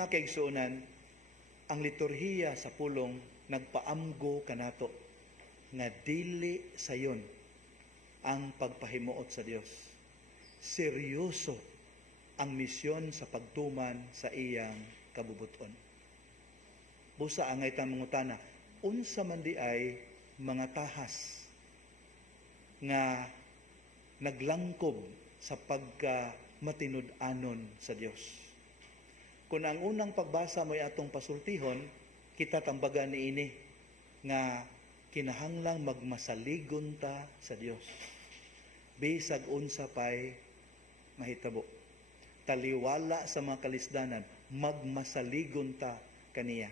Makaigsuunan, ang liturhiya sa pulong nagpaamgo kanato nga dili sayon ang pagpahimuot sa Dios. Seryoso ang misyon sa pagtuman sa iyang kabubuton. Busa angay tang mangutana, unsa man di ay mga tahas nga naglangkob sa pagka-matinud-anon sa Dios. Kung ang unang pagbasa mo'y atong pasultihon, kita tambagan ni ini nga kinahanglang magmasaligon ta sa Dios. Bisag unsa pay mahitabo. Taliwala sa mga kalisdanan, magmasaligon ta kaniya.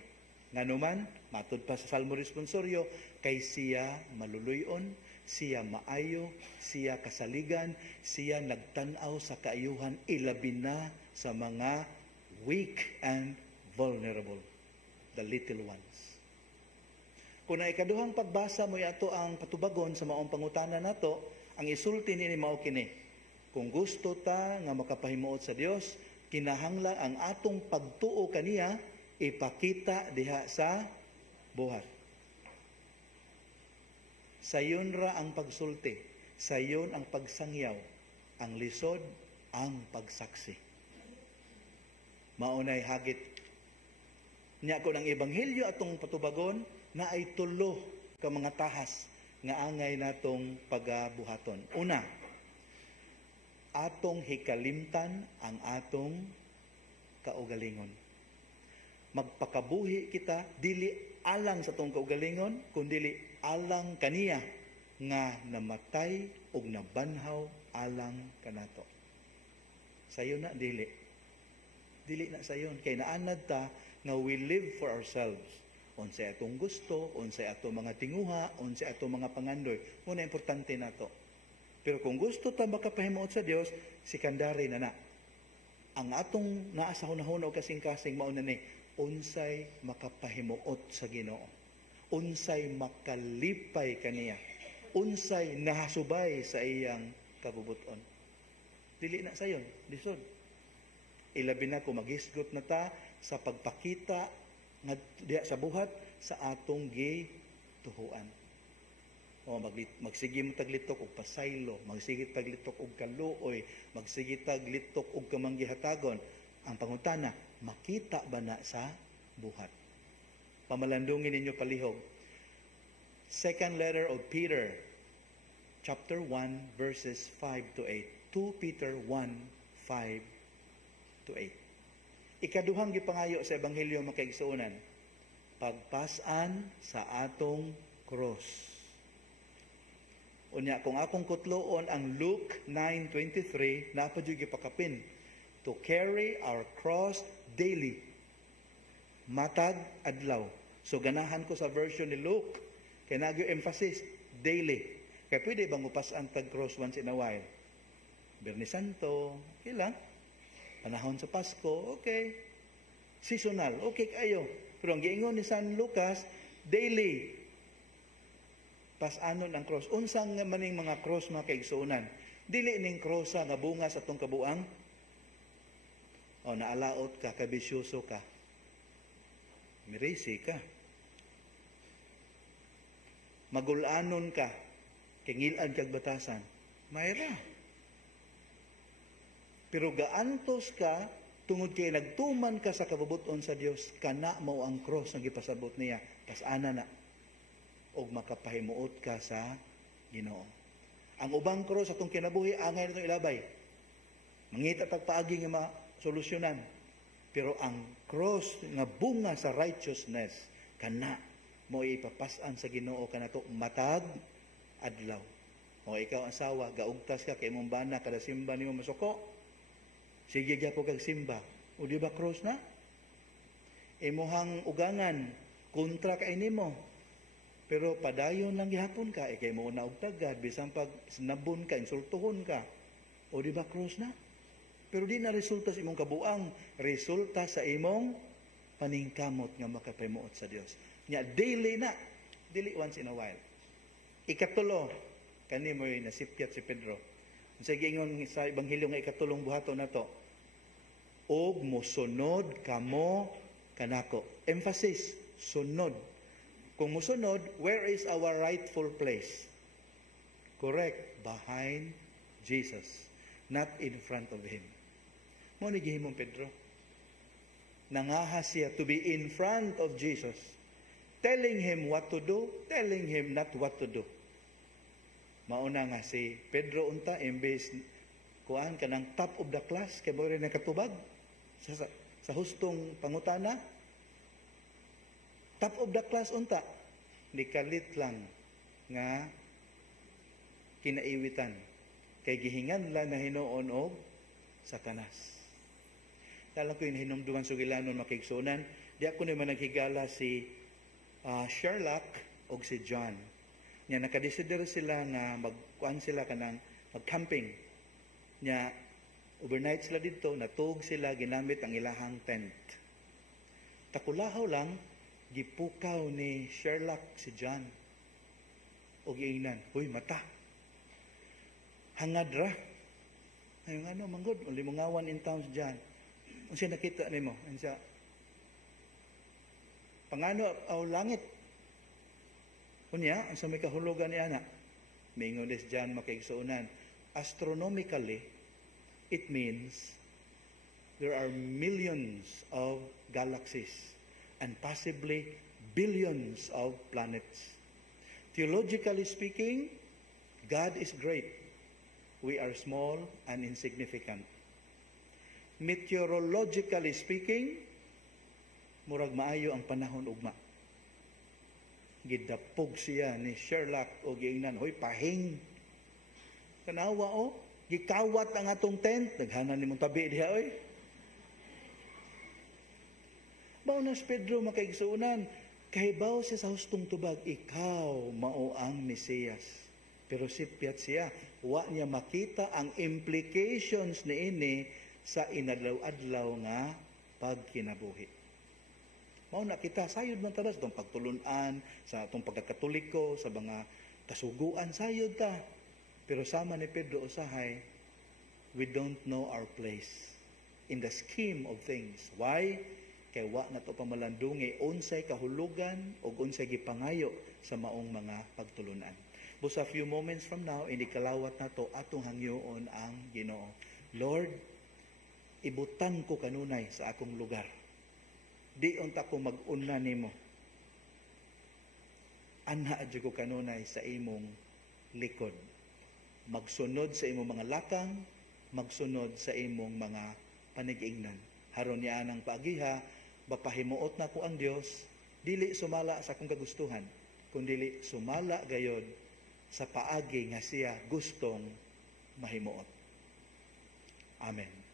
Nganuman, matud pa sa Salmo Responsorio, kay siya maluluyon, siya maayo, siya kasaligan, siya nagtanaw sa kaayuhan, ilabi na sa mga weak and vulnerable, the little ones. Kung na ikaduhang pagbasa mo ato ang patubagon sa maong pangutana nato, ang isulti ni mao kini. Kung gusto ta nga makapahimuot sa Dios, kinahanglan ang atong pagtuo kaniya ipakita diha sa buhat. Sayon ra ang pagsulti, sayon ang pagsangyaw, ang lisod ang pagsaksi. Maunay hagit nya ko ng ebanghelyo atong patubagon na ay tulo ka mga tahas nga angay natong pagabuhaton. Una, atong hikalimtan ang atong kaugalingon. Magpakabuhi kita dili alang sa atong kaugalingon kundi alang kaniya nga namatay ug nabanhaw alang kanato. Sayo na dili na sayon kay naanad ta nga we live for ourselves. Unsay atong gusto, unsay atong mga tinguha, unsay atong mga pangandoy, muna importante nato. Pero kung gusto ta makapahimuot sa Dios, sikandari na. Ang atong naa sa hunahuna o kasing-kasing mao na ni unsay makapahimuot sa Ginoo. Unsay makalipay kaniya. Unsay nahasubay sa iyang kabubuton. Dili na sayon, lisod. Ilabi na kung maghisgot na ta sa pagpakita nga diha sa buhat sa atong gituhuan. O magsige mo taglitok og pasaylo, magsige taglitok og kaluoy, magsige taglitok og kamanggihatagon. Ang pangutana, makita ba na sa buhat? Pamalandungin ninyo palihog. Second letter of Peter, chapter 1, verses 5 to 8. 2 Peter 1, 5 to 8. Ikaduhang gipangayo sa Ebanghelyo makaigsuunan, pagpasan sa atong cross. Unya, kung akong kutloon ang Luke 9:23, napadyo gipakapin, to carry our cross daily. Matag adlaw. So ganahan ko sa version ni Luke, kaya nagyo emphasis, daily. Kaya pwede bang upasan tag cross once in a while? Biyernes Santo, okay lang. Panahon sa Pasko, okay. Seasonal, okay kayo. Pero ang giingon ni San Lucas, daily. Pasanon ang cross. Unsang maning mga cross mga kaigsuunan. Dili ning krosa nga bunga sa atong kabuang. O naalaot ka, kabisyoso ka. Mirisi ka. Magulanon ka. Kingilan kag batasan. Mayra. Pero gaantos ka, tungod kay nagtuman ka sa kabubuton sa Dios, kana mao ang cross nga gipasabot niya. Pasana na. Og makapahimuot ka sa Ginoo. Ang ubang cross atong kinabuhi angay natong ilabay. Mangita tagpaagi nga masolusyonan. Pero ang cross nga bunga sa righteousness kana mo ipapasan sa Ginoo kanato matag adlaw. O ikaw asawa, gaugtas ka kay imong bana kada simba nimo masuko. Sige gyapon kag simba. O di ba cross na? Imuhang ugangan kontra kay nimo. Pero padayon lang gihapon ka, kay mo na og tagad, bisan pag sinabon ka, insultuhon ka. O di ba cross na? Pero di na resulta sa imong kabuang, resulta sa imong paningkamot nga makapahimuot sa Dios. Nya daily na, dili once in a while. Ikatulo, kani mo'y nasipyat si Pedro. Sa giingon sa Ebanghelyo nga ikatulong buhaton na to, og mosunod kamo kanako. Emphasis, sunod. Kung mosunod, where is our rightful place? Correct, behind Jesus, not in front of Him. Mo ni gihimong Pedro. Nangahas siya to be in front of Jesus, telling Him what to do, telling Him not what to do. Mauna nga si Pedro unta, imbes kuan ka ng top of the class, kaya mo rin nakatubag sa hustong pangutana. Top of the class unta, nikalit lang nga kinaiwitan. Kay gihingan lang na hinuon og satanas. Kala ko yung hinumduman sugilanon makigsunan, di ako naman naghigala si Sherlock o si John. Nya nakadesider sila nga magkuan sila kanang mag-camping. Nya overnight sila dito, natug sila ginamit ang ilahang tent. Takulahaw lang gipukaw ni Sherlock si John. Og giingnan, "Hoy, mata. Hangad ra. Ayong ano manggod, uli mo ngawan in town si John. Unsa nakita nimo?" Unsa? Pangano aw langit. Kunya, ang sa may kahulugan ni ana, mingon des John makaigsuunan, astronomically, it means there are millions of galaxies and possibly billions of planets. Theologically speaking, God is great. We are small and insignificant. Meteorologically speaking, murag maayo ang panahon ugma. Gidapog siya ni Sherlock o giingnan, "Hoy, pahing. Kanawa o, gikawat ang atong tent, naghanan nimong tabi diha oy." Baunas Pedro makaigsuunan, kahibaw siya sa hustong tubag, ikaw mao ang Mesiyas. Pero sipyat siya, wa niya makita ang implications niini sa inadlaw-adlaw nga pagkinabuhi. Mao na kita sayod man tadas itong pagtulunan, sa itong pagkakatoliko, sa mga kasuguan, sayod ta. Pero sama ni Pedro usahay, we don't know our place in the scheme of things. Why? Kay wa na to pamalandungi unsay kahulugan o unsay gipangayo sa maong mga pagtulunan. But a few moments from now, inikalawat na to atong hangyoon ang Ginoo. Lord, ibutan ko kanunay sa akong lugar. Di unta ko mag-una nimo. Anha adyo ko kanunay sa imong likod. Magsunod sa imong mga lakang, magsunod sa imong mga panigingnan. Haron niya anang paagiha, bapahimuot na ko ang Dios, dili sumala sa akong kagustuhan, kundi sumala gayod sa paagi nga siya gustong mahimuot. Amen.